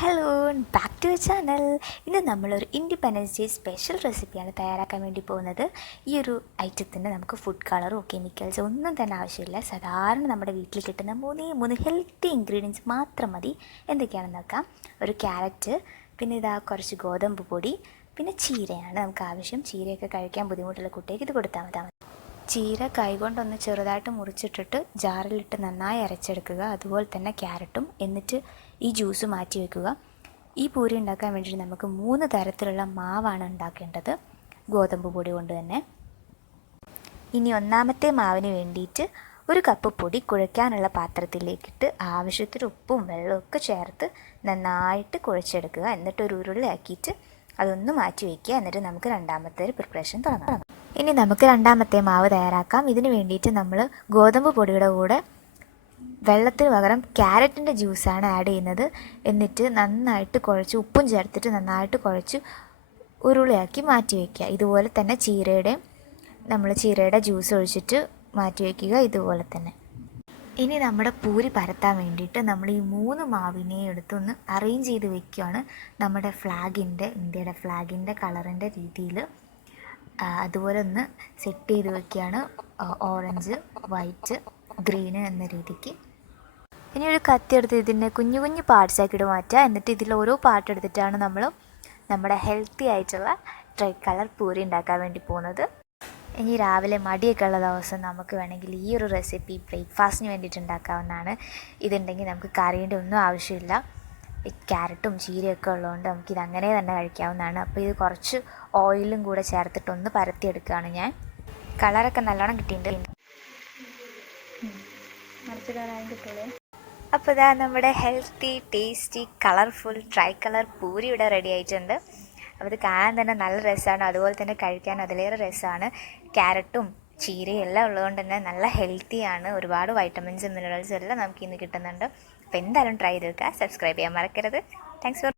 Hello, back to channel. ഇന്ന് നമ്മളൊരു independence day special റെസിപ്പിയാണ് തയ്യാറാക്കാൻ വേണ്ടി പോകുന്നത്. ഈ ഒരു ഐറ്റത്തിന് നമുക്ക് ഫുഡ് കളറോ കെമിക്കൽസോ ഒന്നും തന്നെ ആവശ്യമില്ല. സാധാരണ നമ്മുടെ വീട്ടിൽ കിട്ടുന്ന മൂന്ന് ഹെൽത്തി ഇൻഗ്രീഡിയൻസ് മാത്രം മതി. എന്തൊക്കെയാണെന്ന് നോക്കാം. ഒരു ക്യാരറ്റ്, പിന്നെ ഇതാ കുറച്ച് ഗോതമ്പ് പൊടി, പിന്നെ ചീരയാണ് നമുക്ക് ആവശ്യം. ചീരയൊക്കെ കഴിക്കാൻ ബുദ്ധിമുട്ടുള്ള കുട്ടിക്ക് ഇത് കൊടുത്താൽ മതി. ചീര കൈകൊണ്ടൊന്ന് ചെറുതായിട്ട് മുറിച്ചിട്ടിട്ട് ജാറിലിട്ട് നന്നായി അരച്ചെടുക്കുക. അതുപോലെ തന്നെ ക്യാരറ്റും. എന്നിട്ട് ഈ ജ്യൂസ് മാറ്റി വയ്ക്കുക. ഈ പൂരി ഉണ്ടാക്കാൻ വേണ്ടിയിട്ട് നമുക്ക് 3 തരത്തിലുള്ള മാവാണ് ഉണ്ടാക്കേണ്ടത്, ഗോതമ്പ് പൊടി കൊണ്ട് തന്നെ. ഇനി ഒന്നാമത്തെ മാവിന് വേണ്ടിയിട്ട് 1 കപ്പ് പൊടി കുഴയ്ക്കാനുള്ള പാത്രത്തിലേക്കിട്ട് ആവശ്യത്തിന് ഉപ്പും വെള്ളമൊക്കെ ചേർത്ത് നന്നായിട്ട് കുഴച്ചെടുക്കുക. എന്നിട്ട് ഒരു ഉരുളയാക്കിയിട്ട് അതൊന്ന് മാറ്റി വയ്ക്കുക. എന്നിട്ട് നമുക്ക് രണ്ടാമത്തെ ഒരു പ്രിപ്പറേഷൻ തുടങ്ങാം. ഇനി നമുക്ക് രണ്ടാമത്തെ മാവ് തയ്യാറാക്കാം. ഇതിന് വേണ്ടിയിട്ട് നമ്മൾ ഗോതമ്പ് പൊടിയുടെ കൂടെ വെള്ളത്തിന് പകരം ക്യാരറ്റിൻ്റെ ജ്യൂസാണ് ആഡ് ചെയ്യുന്നത്. എന്നിട്ട് നന്നായിട്ട് കുഴച്ച് ഉപ്പും ചേർത്തിട്ട് നന്നായിട്ട് കുഴച്ച് ഉരുളയാക്കി മാറ്റി വയ്ക്കുക. ഇതുപോലെ തന്നെ ചീരയുടെ ജ്യൂസ് ഒഴിച്ചിട്ട് മാറ്റി വയ്ക്കുക. ഇതുപോലെ തന്നെ. ഇനി നമ്മുടെ പൂരി പരത്താൻ വേണ്ടിയിട്ട് നമ്മൾ ഈ 3 മാവിനെ എടുത്തൊന്ന് അറേഞ്ച് ചെയ്ത് വയ്ക്കുകയാണ്. നമ്മുടെ ഇന്ത്യയുടെ ഫ്ലാഗിൻ്റെ കളറിൻ്റെ രീതിയിൽ അതുപോലെ ഒന്ന് സെറ്റ് ചെയ്ത് വയ്ക്കുകയാണ്. ഓറഞ്ച്, വൈറ്റ്, ഗ്രീന് എന്ന രീതിക്ക്. ഇനി ഒരു കത്തി എടുത്ത് ഇതിൻ്റെ കുഞ്ഞു കുഞ്ഞു പാർട്സാക്കിയിട്ട് മാറ്റുക. എന്നിട്ട് ഇതിൽ ഓരോ പാർട്ട് എടുത്തിട്ടാണ് നമ്മൾ നമ്മുടെ ഹെൽത്തി ആയിട്ടുള്ള ട്രൈകളർ പൂരി ഉണ്ടാക്കാൻ വേണ്ടി പോകുന്നത്. ഇനി രാവിലെ മടിയൊക്കെ ഉള്ള ദിവസം നമുക്ക് വേണമെങ്കിൽ ഈ ഒരു റെസിപ്പി ബ്രേക്ക്ഫാസ്റ്റിന് വേണ്ടിയിട്ട് ഉണ്ടാക്കാവുന്നതാണ്. ഇതുണ്ടെങ്കിൽ നമുക്ക് കറിയുടെ ഒന്നും ആവശ്യമില്ല. ക്യാരറ്റും ചീരയൊക്കെ ഉള്ളതുകൊണ്ട് നമുക്കിത് അങ്ങനെ തന്നെ കഴിക്കാവുന്നതാണ്. അപ്പോൾ ഇത് കുറച്ച് ഓയിലും കൂടെ ചേർത്തിട്ടൊന്ന് പരത്തിയെടുക്കുകയാണ് ഞാൻ. കളറൊക്കെ നല്ലോണം കിട്ടിയിട്ടുണ്ട്. അപ്പോൾ ഇതാ നമ്മുടെ ഹെൽത്തി, ടേസ്റ്റി, കളർഫുൾ ട്രൈകളർ പൂരി ഇവിടെ റെഡി ആയിട്ടുണ്ട്. അപ്പോൾ ഇത് കാണാൻ തന്നെ നല്ല രസമാണ്, അതുപോലെ തന്നെ കഴിക്കാൻ അതിലേറെ രസമാണ്. ക്യാരറ്റും ചീരയും എല്ലാം ഉള്ളതുകൊണ്ട് തന്നെ നല്ല ഹെൽത്തിയാണ്. ഒരുപാട് വൈറ്റമിൻസും മിനറൽസും എല്ലാം നമുക്ക് ഇന്ന് കിട്ടുന്നുണ്ട്. അപ്പോൾ എന്തായാലും ട്രൈ ചെയ്ത് വെക്കുക. സബ്സ്ക്രൈബ് ചെയ്യാൻ മറക്കരുത്. Thanks for